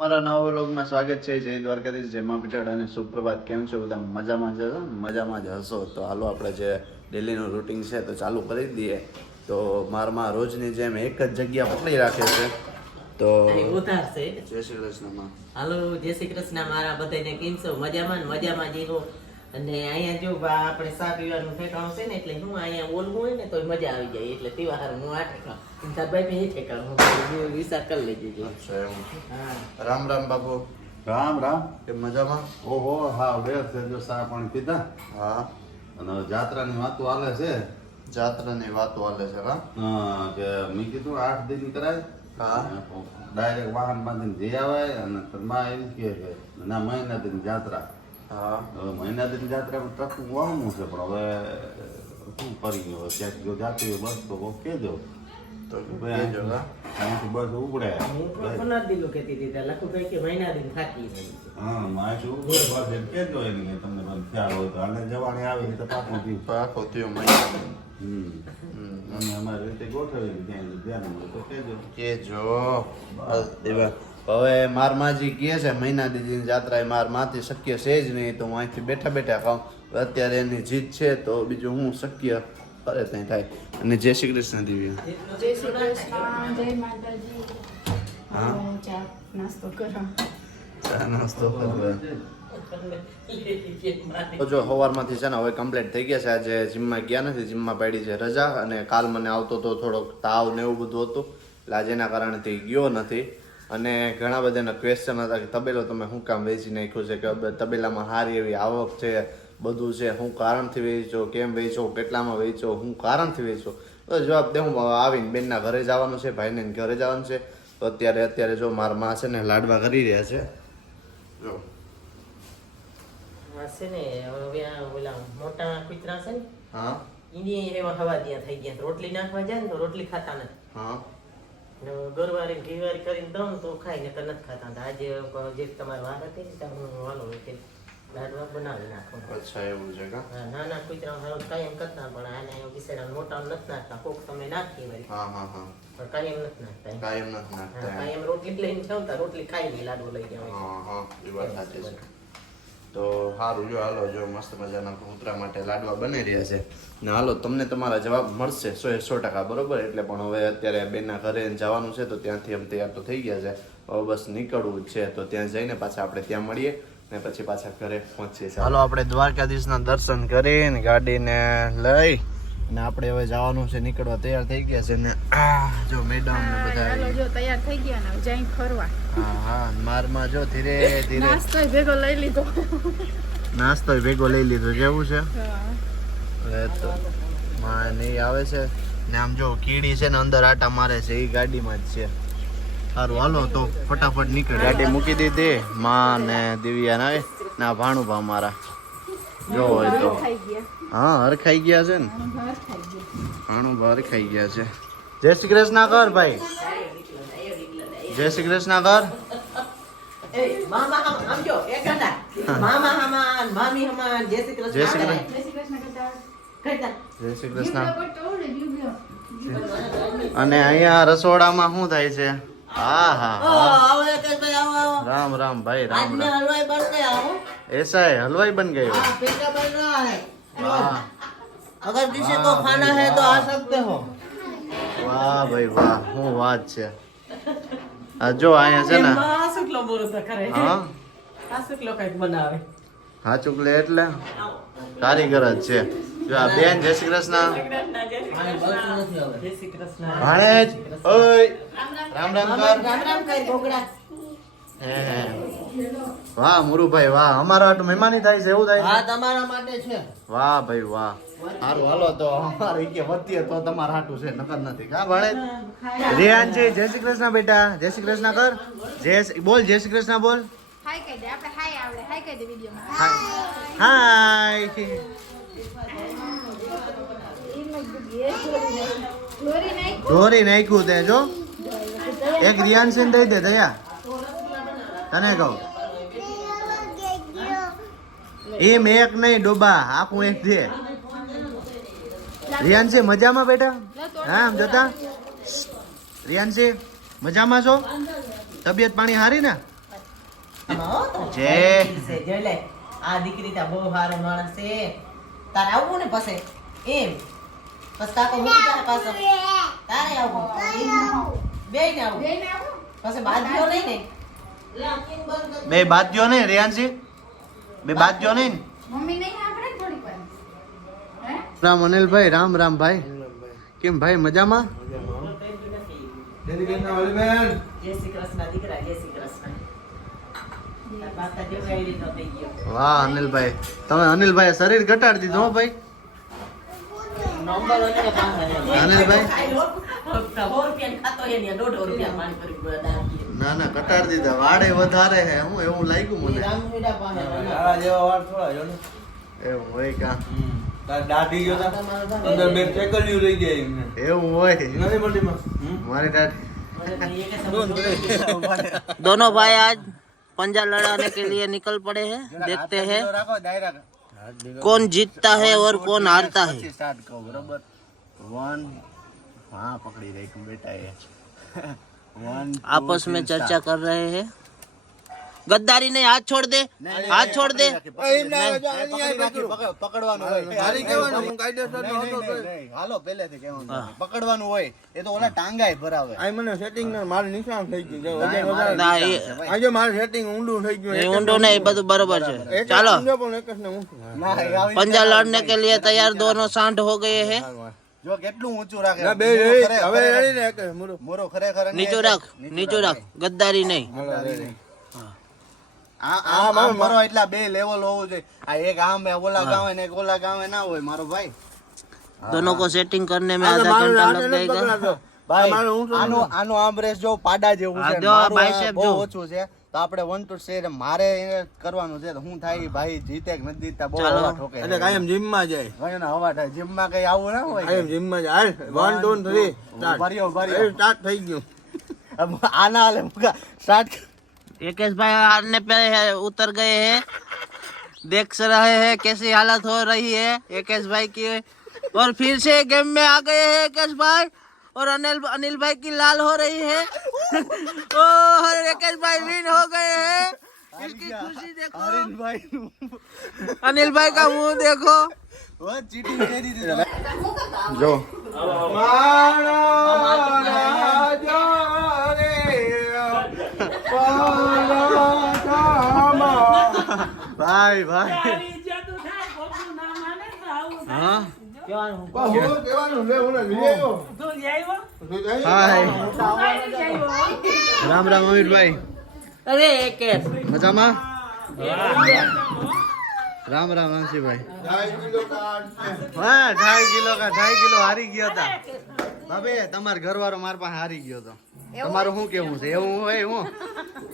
મારા નવા વ્લોગમાં સ્વાગત છે. જય દ્વારકાધીશ જય મા પીઠાડ અને સુપ્રભાત. કેમ છો બધા? મજામાં જ હશો મજામાં જ હશો. તો હાલો આપણે જે ડેલીનું રૂટિન છે તો ચાલુ કરી દઈએ. તો મારમાં રોજની જેમ એક જ જગ્યા પકડી રાખે છે. તો ઉતારશે જય શ્રી કૃષ્ણમાં. હાલો જય શ્રી કૃષ્ણ મારા બધાને કેમ છો? મજામાં મજામાં જીવો અને અહીંયા જો આપણે સા પીવાનું ઠેકાણું છે ને એટલે હું અહીંયા ઓલવું હોય ને તો મજા આવી જાય. એટલે તે હારું હું આ ઠેકાણું. તારભાઈ એ ઠેકાણું હું વિચાર કરી લેજે જે. એવું હા. રામ રામ બાપુ. રામ રામ. કે મજામાં? ઓહો હા વેર છે જો સા પાણી પીધા. હા. અને જાત્રાની વાતો હાલે છે. જાત્રાની વાતો હાલે છે હા? હા, કે મેં કીધું આઠ દિન કરાય. હા. ડાયરેક્ટ વાહન બાંધીને જઈ આવે અને માં એમ કહે કે ના મહિના દિન જાત્રા. હા. હવે મહિના દિન જાત્રા ટ્રક વાહનું છે પણ હવે શું કરી હવે ક્યાંક જો જાતી હોય બસ તો કોક કહેજો તો કહેજો અહીંથી બસ ઉપડે. હું પણ પંદર દિનો કહેતી હતી ત્યાં લખુભાઈ કે મહિના દિન થાકી હા માહિતી ઉપડે? બસ એમ કહેજો એને તમને બધું ખ્યાલ હોય તો. અને જવાની આવે તો પાકું થયું. આખો થયો મહિના હમ. અમે અમારી રીતે ગોઠવી ત્યાં ધ્યાન હોય તો કહેજો કેજો. દેવા હવે માર માજી કહે છે મહિના દીદી જાત્રા માર માથી શક્ય છે જ નહીં તો હું અહીંથી બેઠા બેઠા ખાઉં. અત્યારે એની જીત છે તો બીજું હું શક્ય અરે ત્યાં થાય. અને જય શ્રી કૃષ્ણ દેવી જય શ્રી કૃષ્ણ જય માતાજી. હા. ચા નાસ્તો કરો. ચા નાસ્તો કરવા તો જો સવારમાંથી છે ને હવે કમ્પ્લીટ થઈ ગયા છે. આજે જીમમાં ગયા નથી જીમમાં પાડી છે રજા. અને કાલ મને આવતો તો થોડોક તાવ ને એવું બધું હતું. એટલે આજે એના કારણથી ગયો નથી. અને ઘણા બધાના ક્વેશ્ચન હતા કે તબેલો તમે શું કામ વેચી નાખ્યો છે? કે તબેલામાં સારી એવી આવક છે બધું છે. શું કારણથી વેચો કેમ વેચો કેટલામાં વેચો શું કારણથી વેચો તો જવાબ દે. હું આવીને બેનના ઘરે જવાનું છે ભાઈને ઘરે જવાનું છે. તો અત્યારે અત્યારે જો મારા માં છે ને લાડવા કરી રહ્યા છે. જો. છે ને હવે ઓલા મોટા કૂતરા છે ને હા. ઈ એવા હવા ત્યાં થઈ ગયા રોટલી નાખવા જાય ને તો રોટલી ખાતા નથી. હા. ગરવારે ઘીવારી કરીને દઉં તો ખાઈ ને નથી ખાતા. આજે જે તમારી વાત હતી ને ત્યાં હું વાલો કે લાડવા બનાવી નાખું. અચ્છા એવું છે કા? હા, નાના કૂતરા હારું કાયમ કરતા પણ આને બિચારા મોટા નથી નાખતા. કોક તમે નાખી વળી. હા હા હા. પણ કાયમ નથી નાખતા એમ. કાયમ નથી નાખતા. કાયમ રોટલી લઈને જમતા રોટલી ખાઈ ને લાડવો લઈ ગયા હા હા એ વાત સાચી છે. તો સારું જો હાલો, જો મસ્ત મજાના કૂતરા માટે લાડવા બની રહ્યા છે. ને હાલો, તમને તમારા જવાબ મળશે સો સો ટકા, બરોબર? એટલે પણ હવે અત્યારે બેનના ઘરે જવાનું છે, તો ત્યાંથી એમ તૈયાર તો થઈ ગયા છે. હવે બસ નીકળવું છે, તો ત્યાં જઈને પાછા આપણે ત્યાં મળીએ ને પછી પાછા ઘરે પહોંચીએ હાલો, આપણે દ્વારકાધીશના દર્શન કરીને ગાડીને લઈ અને આપણે હવે જવાનું છે નીકળવા તૈયાર થઈ ગયા છે ને જો મેડમ ને બધા જો તૈયાર થઈ ગયા ને જઈ ફરવા. હા હા મારમાં જો ધીરે ધીરે નાસ્તો ભેગો લઈ લીધો. નાસ્તો ભેગો લઈ લીધો કેવું છે? હવે તો માં નહીં આવે છે ને આમ જો કીડી છે ને અંદર આટા મારે છે એ ગાડીમાં જ છે. સારું હાલો તો ફટાફટ નીકળ. ગાડી મૂકી દીધી માં ને દિવ્યા ના ના ભાણુભા મારા. જો હોય તો. ખાઈ ગયા હા હરખાઈ ગયા છે ને અને બહાર ખાઈ ગયા ભાણુભા હરખાઈ ગયા છે જય શ્રી કૃષ્ણ કર ભાઈ જય શ્રી કૃષ્ણ કર એ, મામા હમ- આમ જો, એક ગાંડા. મામા હમાન, મામી હમાન, જય શ્રી કૃષ્ણ. જય શ્રી કૃષ્ણ. જય શ્રી કૃષ્ણ કહેતા કહેતા. જય શ્રી જીવડો કૃષ્ણ પટ્ટો ને જીવડો. અને અહીંયા રસોડામાં શું થાય છે હા હા ઓ, હા આવો એક એક ભાઈ, આવો, આવો. राम राम भाई आज राम मैं राम हलवाई बन गया हूँ ऐसा है हलवाई बन गए हो हाँ, पिज्जा बन रहा है वाह अगर किसी को खाना है तो आ सकते हो વાહ ભાઈ વાહ શું વાત છે આ જો અહીંયા છે ને એમાં શુક્લો બોરો તો કરે હા આ શુક્લો કંઈક બનાવે હા ચૂકલે એટલે કારીગર જ છે જો આ બેન જય શ્રી કૃષ્ણ જય શ્રી કૃષ્ણ ભાણેજ ઓય રામ રામ કર રામ રામ કઈ ઘોઘડા હે, હે. વાહ મુરુભાઈ વાહ. અમારા હાટુ મહેમાની થાય છે એવું થાય હા તમારા માટે છે. વાહ ભાઈ વાહ. સારું હાલો તો અમારે કે વધીએ તો તમારા હાટું છે નકર નથી. કા ભણે? રિયાનજી જય શ્રી કૃષ્ણ બેટા. જય શ્રી કૃષ્ણ કર. જય શ્રી- બોલ જય શ્રી કૃષ્ણ બોલ. હાય કહી દે આપણે હાય આવડે. હાય કહી દે વિડીયોમાં. હાય. નાખ નાખ્યું. તે જો. એક રિયાન સિંહ દઈ દે દયા. તને કહું. એમ એક નહીં, ડોબા. આખું એક છે. રિયાનસી મજામાં બેટા? હા, આમ જોતા? રિયાનસી મજામાં છો? તબિયત પાણી સારી ને. જે. આ દીકરી તા બહુ સારો માણસ છે. તારે આવવું ને પછી? એમ. પછી કાકો મૂકી તારે પાછો. તારે આવવું? બે ને આવું પછી બાંધ્યો નહીં ને બે બાજ્યો નહીં રેયાંશી બે બાદ જો ને? મમ્મી નહીં આપણે થોડીક વાર? રામ અનિલભાઈ રામ રામ ભાઈ. કેમ ભાઈ મજામાં? વાહ અનિલભાઈ. તમે અનિલભાઈ શરીર ઘટાડી દીધું ભાઈ. ને અનિલભાઈ? સો રૂપિયા ખાતો હોય ને દોઢ રૂપિયા પાણી કરી ગયો દાળ પીએ. ના ના ઘટાડી દીધા વાડે વધારે હે હું એવું લાગ્યું ઈ મને રામવીરા પાસે તારા જેવા વાળ થોડા જો ને. એવું હોય કા હમ. તાર દાઢી ગયો તા. તમારો ભાઈ. અંદર બે ચેકલિયું રહી જાય એમને. એવું હોય નથી મોટીમાં? હમ? મારી દાઢી दोनों भाई आज पंजा लड़ाने के लिए निकल पड़े हैं देखते हैं कौन जीतता है और कौन हारता है સ્ટાર્ટ કહો બરોબર વન હા પકડી રાખ્યું બેટા એ વન आपस में चर्चा कर रहे हैं गद्दारी नहीं हाथ छोड़ दे हाथ छोड़ दे પકડવાનું હોય હારી કહેવાનું, હું કાયદેસરનો નહીં, હતો નહીં, તોય. નહીં, હાલો પહેલેથી કહેવાનું પકડવાનું હોય એ તો ઓલા ટાંગાય ભરાવે આ મને setting ને મારું નિશાન થઈ ગયું છે. ના, વજન મારે વધારે. ના, નિશાન એ- છે, ભાઈ. આજે મારું setting ઊંડું થઈ ગયું. ये એક જ ઊંડો नहीं બધું બરોબર છે એક જ ચાલો ઊંડો પણ એક જ ને ઊંચું. ના, એ આવી पंजा જો કેટલું ઊંચું રાખે? ના બે હવે રેડી ને કે મુરો. મુરો ખરેખર નીચો રાખ નીચો રાખ. ગદ્દારી નહીં. આ આ મારો એટલા બે લેવલ હોવું જોઈએ. આ એક આમ મે ઓલા ગાવે ને એક ઓલા ગામે ના હોય મારો ભાઈ. દોનો કો સેટિંગ કરને મે આધા ઘંટા લગ જાયેગા ભાઈ આનો આનો આમ રેસ જો પાડા જેવું છે. મારું બહુ ઓછું છે. તો આપણે વન ટુ છે મારે એને કરવાનું છે તો હું થાય ઈ ભાઈ જીતે કે નથી જીતતા બહુ ચાલો. હવા ઠોકે એટલે કાયમ જીમમાં જાય ભાઈ ને હવા થાય જીમમાં કઈ આવું ના હોય કાયમ જીમમાં જાય હાલ, one, two, three, start. ભર્યો ભર્યો એ start થઈ ગયું આના હાલે મુકા સ્ટાર્ટ एकेश भाई हारने पे है, उतर गए हैं देख से रहे हैं कैसी हालत हो रही है एकेश भाई की और फिर से गेम में आ गए हैं एकेश भाई और अनिल अनिल भाई की लाल हो रही है। ओ राकेश भाई विन हो गए हैं। इसकी खुशी देखो। अनिल भाई। अनिल भाई का मुँह देखो। जो। भाई भाई। हाँ। રામ રામ અમીરભાઈ. અરે મજામાં? રામ રામ રામસિંહભાઈ હા ઢાઈ કિલો ઢાઈ કિલો હારી ગયો હતા બાબે તમારો ઘરવાળો મારા પાસે હારી ગયો હતો તમારું શું કેવું છે? એવું હોય હું.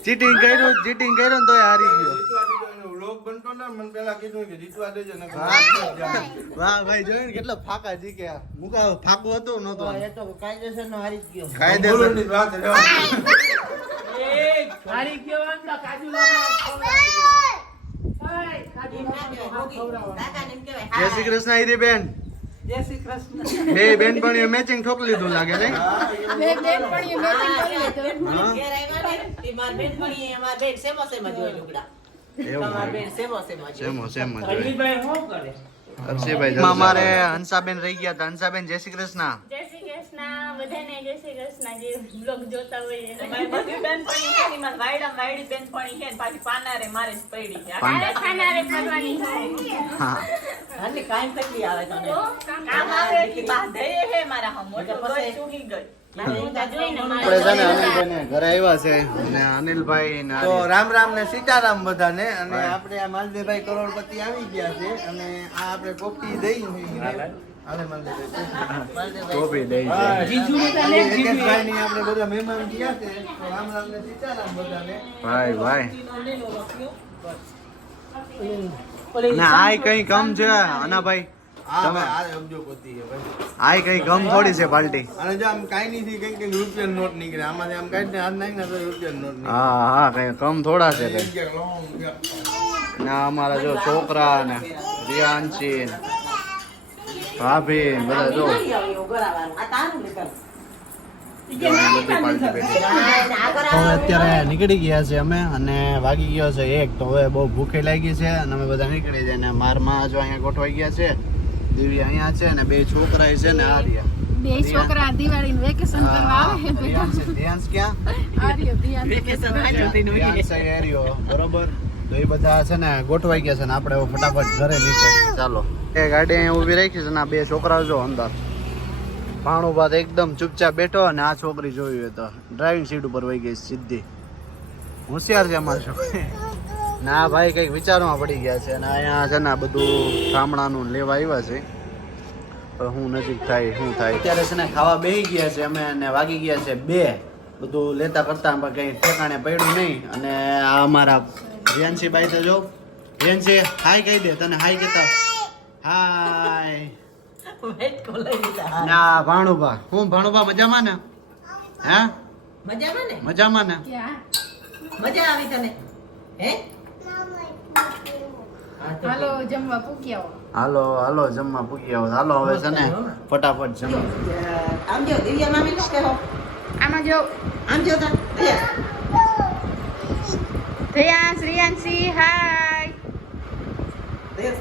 ચીટિંગ કર્યું ચીટિંગ કર્યું ને તોય હારી ગયો. કૃષ્ણ હિરી બેન. જય મેચિંગ ઠોક લીધું લાગે ને બે બેન પણ એ માર બેન સેમો સેમો જોઈ લુગડા હંસાબેન રહી ગયા હતા. હંસાબેન જય શ્રી કૃષ્ણ. જય શ્રી કૃષ્ણ. બધાને જય શ્રી કૃષ્ણ. જે બ્લોગ જોતા હોય મારી બધી બેનપણી છે ને વાયડા વાયડી બેનપણી છે પાછી પાનારે મારે જ પડી છે. પાન- તારે ખાનારે ફરવાની છે હા. કામ આવે હે મારા હમ મોટો ચૂકી ગઈ. આપણે છે ને ઘરે આવ્યા છે અને અનિલભાઈ તો રામ રામ ને સીતારામ બધાને અને આપણે આ માલદેવભાઈ કરોડપતિ આવી ગયા છે અને આ આપણે કોપી દઈ ટોપી દઈ આપણે બધા મહેમાન ગયા છે. તો રામ રામ ને સીતારામ બધાને. ભાઈ ભાઈ. ને આય કઈ કામ છે અનાભાઈ? આય કઈ ગમ થોડી છે પાર્ટી અને જો આમ કાંઈ નહીં કઈ કઈ રૂપિયા નોટ નીકળે આમાંથી આમ કઈ હાથ નાખી ને તો રૂપિયા નોટ હા હા કઈ કમ થોડા છે. ને અમારા જો છોકરા ને રિયાંશી ભાભી બધા જો. અત્યારે નીકળી ગયા છે અમે અને વાગી ગયો છે એક તો હવે બહુ ભૂખે લાગી છે અને અમે બધા નીકળી જાય ને મારમાં જો અહીંયા ગોઠવાઈ ગયા છે. દીવી અહીંયા છે અને બે છોકરા છે ને આ રહ્યા બે છોકરા દિવાળી વેકેશન કરવા આવે ધ્યાન ધ્યાન ક્યાં? આર્ય ધ્યાન વેકેશન બરોબર? તો એ બધા છે ને ગોઠવાઈ ગયા છે ને આપણે ફટાફટ ઘરે નીકળીએ. ચાલો. એ ગાડી અહીં ઊભી રાખી છે ને આ બે છોકરાઓ જો અંદર. ભાણું એકદમ ચૂપચાપ બેઠો અને આ છોકરી જોયું હોય તો. ડ્રાઇવિંગ સીટ ઉપર વહી ગઈ સીધી. હોશિયાર છે અમારી છોકરી. ના ભાઈ કંઈક વિચારમાં પડી ગયા છે અને અહીંયા છે ને આ બધું ગામડાનું લેવા આવ્યા છે. હું નજીક થાય શું થાય. અત્યારે છે ને ખાવા બેસી ગયા છે અમે અને વાગી ગયા છે બે. બધું લેતા કરતા પણ કંઈ ઠેકાણે પડ્યું નહીં. અને આ અમારા રિયાનસીભાઈ તો જો રિયાનસી હાય કહી દે તને હાય કહેતા. હાય. ના ભાણુભા. હું ભાણુભા મજામાં ને? હા? મજામાં ને? મજામાં ને? મજા આવી તને. હે? હાલો જમવા પૂકી આવો. હાલો હાલો જમવા પૂકી આવો. હાલો હવે છે ને ફટાફટ જમવા. આમ જો દિવ્યા મામી શું કહો આમાં જો. આમ જો ધ્યાન શ્રીયાંશી હાય.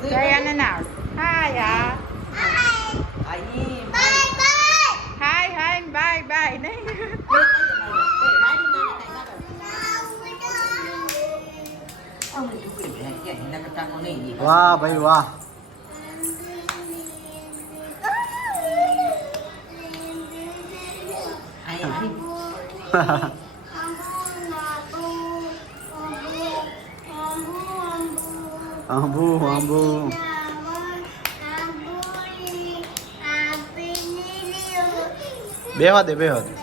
જયાને ના હાય હા વાહ ભાઈ વાહ. આંબુ આંબુ. બેવા દે બેવા દે.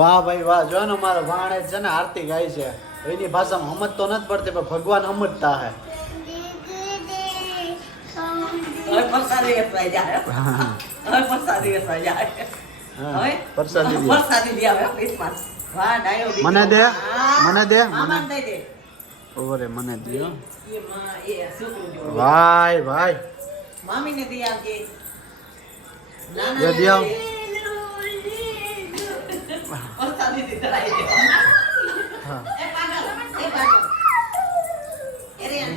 વાહ ભાઈ વાહ. જો ને મારો ભાણે છે ને આરતી ગાય છે. એની ભાષામાં સમજ તો નથી પડતી પણ ભગવાન સમજતા હે. દે. દે. મને દે, મને દે, મને. દે. ઓરે મને દિયો. ભાઈ ભાઈ મામીને દઈ આવજે ના, ના,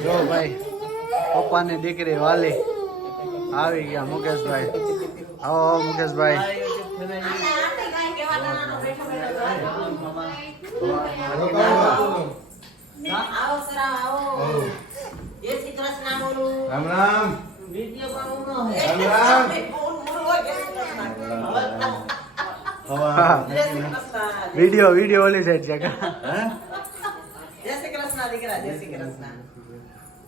જો ભાઈ પપ્પાની દીકરી વાલી આવી ગયા મુકેશભાઈ આવો આવો મુકેશભાઈ આને આરતી ગાય કેવા નાનાનો બેઠો બેઠો ગાય. હા, આવો સરા આવો જય શ્રી કૃષ્ણ બોલું રામ રામ વિડીયો બનાવવાનો હે રામ રામ. વીડિયો વીડિયો ઓલી સાઈડ છે હે? જય શ્રી કૃષ્ણ દીકરા જય શ્રી કૃષ્ણ.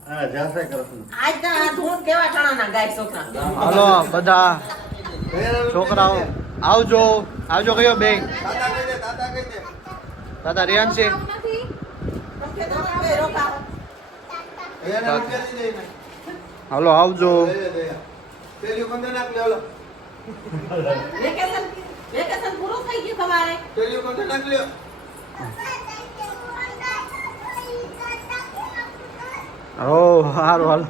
હા જાશે કૃષ્ણ. આજના આ ધૂન કેવા ટાણાના ગાય છોકરા? હાલો બધા છોકરાઓ આવજો આવજો કયો બે દાદા કહી દે દાદા દે. દાદા એને. હાલો આવજો. પેલી બંધ નાખ લે વેકેશન વેકેશન પૂરું થઈ ગયું તમારે? ચલ્યો નાખ લ્યો. ઓ હારું હાલ.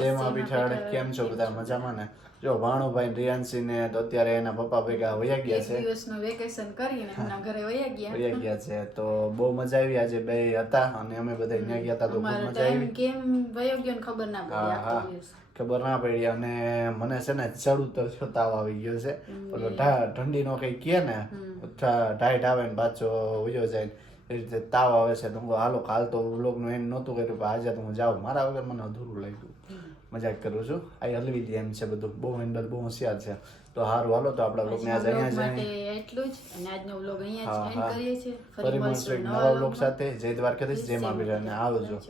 જયમાં પીઠાડ કેમ છો બધા મજામાં ને? જો ભાણુભાઈ રિયાનસી ને તો અત્યારે એના પપ્પા ભેગા વયા ગયા છે. દિવસનું વેકેશન કરીને એમના ઘરે વયા ગયા. વયા ગયા છે. તો બહુ મજા આવી આજે બે હતા અને અમે બધા ત્યાં ગયા હતા તો બહુ મજા આવી. કેમ વયો ગયો ખબર ના પડી ખબર ના પડી અને મને છે ને ચડ ઉતર છો તાવ આવી ગયો છે. ઓલો ઢા- ઠંડીનો કઈ કહે ને ટાઈટ આવે ને પાછો ઉજો જાય. એ રીતે તાવ આવે છે. તો હું હાલો કાલ તો વ્લોગનું એન્ડ નહોતું કર્યું પણ આજે તો હું જાઉં. મારા વગર મને અધૂરું લાગ્યું. મજાક કરું છું. આ હલવી દે એમ છે બધું. બહુ હેન્ડલ બહુ હોશિયાર છે. તો હારું હાલો તો આપણા બ્લોગને આજે અહીંયા જ એટલું જ. અને આજનો બ્લોગ અહીંયા જ એન્ડ કરીએ છીએ. ફરી મળશું નવા બ્લોગ સાથે. જય દ્વારકાધીશ જય મહાવીર. અને આવજો.